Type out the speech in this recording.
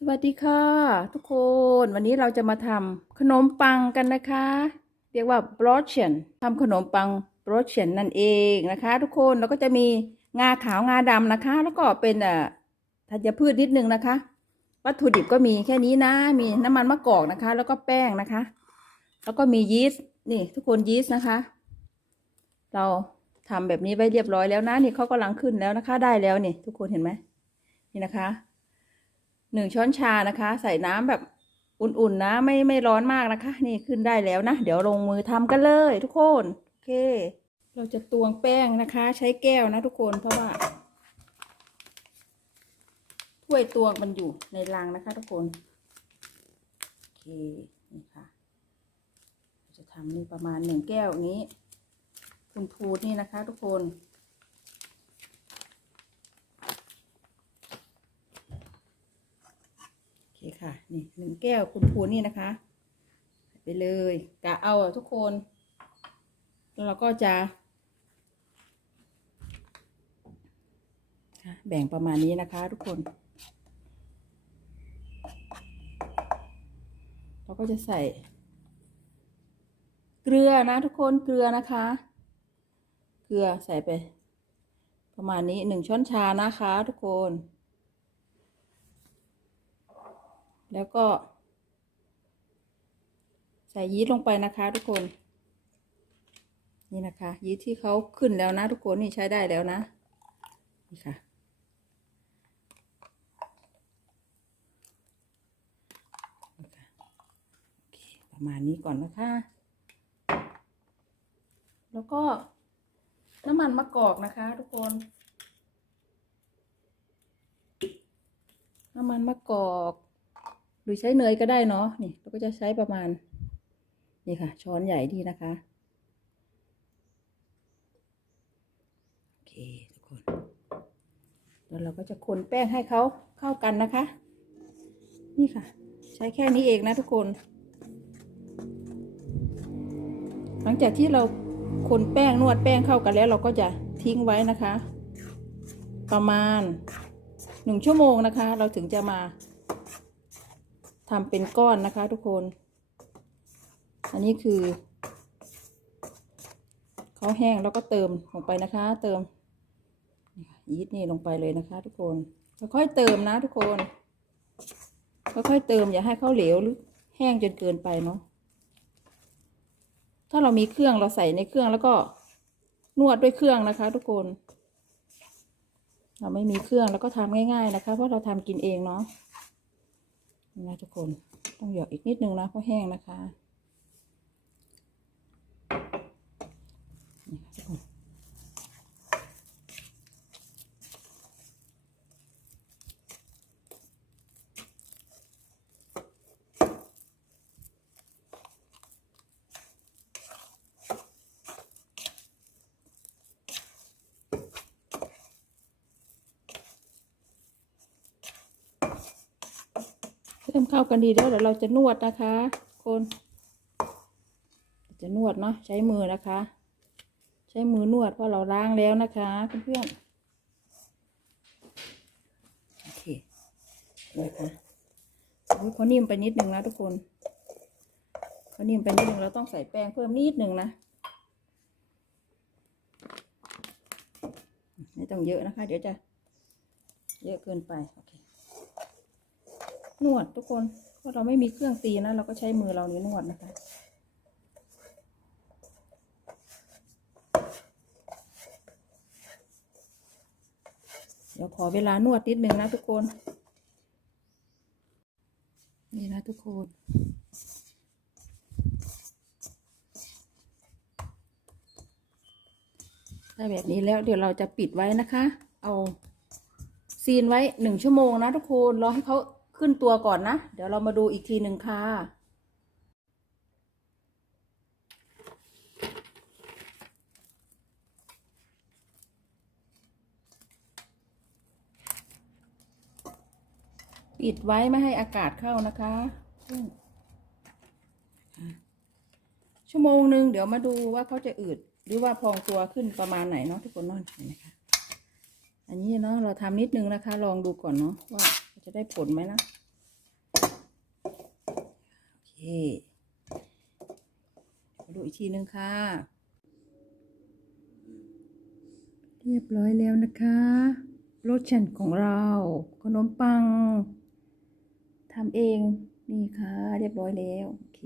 สวัสดีค่ะ ทุกคนวันนี้เราจะมาทำขนมปังกันนะคะ เรียกว่าบรอชเชนทำขนมปังบรอชเชนนั่นเองนะคะ ทุกคนแล้วก็จะมีงาขาวงาดำนะคะ แล้วก็เป็นอ่ธัญพืชนิดนึงนะคะ วัตถุดิบก็มีแค่นี้นะ มีน้ำมันมะกอกนะคะ แล้วก็แป้งนะคะ แล้วก็มียีสต์นี่ ทุกคนยีสต์นะคะ เราทำแบบนี้ไว้เรียบร้อยแล้วนะนี่เขากำลังขึ้นแล้วนะคะ ได้แล้วนี่ ทุกคนเห็นไหมนี่นะคะ หนึ่งช้อนชานะคะ ใส่น้ำแบบอุ่นๆนะ ไม่ไม่ร้อนมากนะคะ นี่ขึ้นได้แล้วนะ เดี๋ยวลงมือทำกันเลยทุกคนโอเค เราจะตวงแป้งนะคะ ใช้แก้วนะทุกคนเพราะว่าถ้วยตวงมันอยู่ในรังนะคะ ทุกคนโอเคนี่ค่ะจะทำนี่ประมาณหนึ่งแก้วนี้ คุณพูดนี่นะคะ ทุกคน คค่ะ นี่หนึ่งแก้วคุณพูนนี่นะคะ ไปเลยกะเอาทุกคนแล้วเราก็จะ แบ่งประมาณนี้นะคะทุกคน เราก็จะใส่ เกลือนะทุกคนเกลือนะคะ เกลือใส่ไป ประมาณนี้หนึ่งช้อนชานะคะทุกคน แล้วก็ ใส่ยีสต์ลงไปนะคะทุกคน นี่นะคะ ยีสต์ที่เขาขึ้นแล้วนะทุกคนนี่ใช้ได้แล้วนะ นี่ค่ะ ประมาณนี้ก่อนนะคะ แล้วก็น้ำมันมะกอกนะคะ ทุกคน น้ำมันมะกอก หรือใช้เนยก็ได้เนาะนี่เราก็จะใช้ประมาณ นี่ค่ะ ช้อนใหญ่ดีนะคะโอเคทุกคนแล้วเราก็จะคนแป้งให้เขาเข้ากันนะคะ นี่ค่ะ ใช้แค่นี้เองนะทุกคน หลังจากที่เราคนแป้งนวดแป้งเข้ากันแล้วเราก็จะทิ้งไว้นะคะ ประมาณหนึ่งชั่วโมงนะคะ เราถึงจะมา ทำเป็นก้อนนะคะทุกคน อันนี้คือเขาแห้งแล้วก็เติมลงไปนะคะ เติมยีสต์นี่ลงไปเลยนะคะ ทุกคนค่อยๆเติมนะทุกคนค่อยๆเติมอย่าให้เขาเหลวหรือ แห้งจนเกินไปเนาะถ้าเรามีเครื่องเราใส่ในเครื่องแล้วก็นวดด้วยเครื่องนะคะ ทุกคน เราไม่มีเครื่องแล้วก็ทำง่าย ๆ นะคะ เพราะเราทำกินเองเนาะ นะทุกคนต้องหยอกอีกนิดนึงนะเพราะแห้งนะคะ เริ่มเข้ากันดีแล้วเดี๋ยวเราจะนวดนะคะ คน จะนวดเนาะใช้มือนะคะ ใช้มือนวดเพราะเราล้างแล้วนะคะเพื่อนๆโอเคนะคะอุ๊ยเขานิ่มไปนิดนึงนะทุกคนเขานิ่มไปนิดนึงเราต้องใส่แป้งเพิ่มนิดนึงนะไม่ต้องเยอะนะคะ เดี๋ยวจะเยอะเกินไปโอเค นวดทุกคนเพราะเราไม่มีเครื่องตีนะ เราก็ใช้มือเรานี้นวดนะคะเดี๋ยวขอเวลานวดนิดนึงนะทุกคน นี่นะทุกคนได้แบบนี้แล้วเดี๋ยวเราจะปิดไว้นะคะ เอาซีนไว้หนึ่งชั่วโมงนะทุกคน รอให้เขา ขึ้นตัวก่อนนะ เดี๋ยวเรามาดูอีกทีหนึ่งค่ะ ปิดไว้ไม่ให้อากาศเข้านะคะ ชั่วโมงหนึ่งเดี๋ยวมาดูว่าเขาจะอืดหรือว่าพองตัวขึ้นประมาณไหนเนาะทุกคนเนอนเห็นไหมคะอันนี้เนาะเราทำนิดนึงนะคะ ลองดูก่อนเนาะว่า จะได้ผลไหมนะโอเคมาดูอีกทีนึงค่ะ เรียบร้อยแล้วนะคะโรสชันของเราขนมปังทำเองนี่ค่ะ เรียบร้อยแล้ว โอเค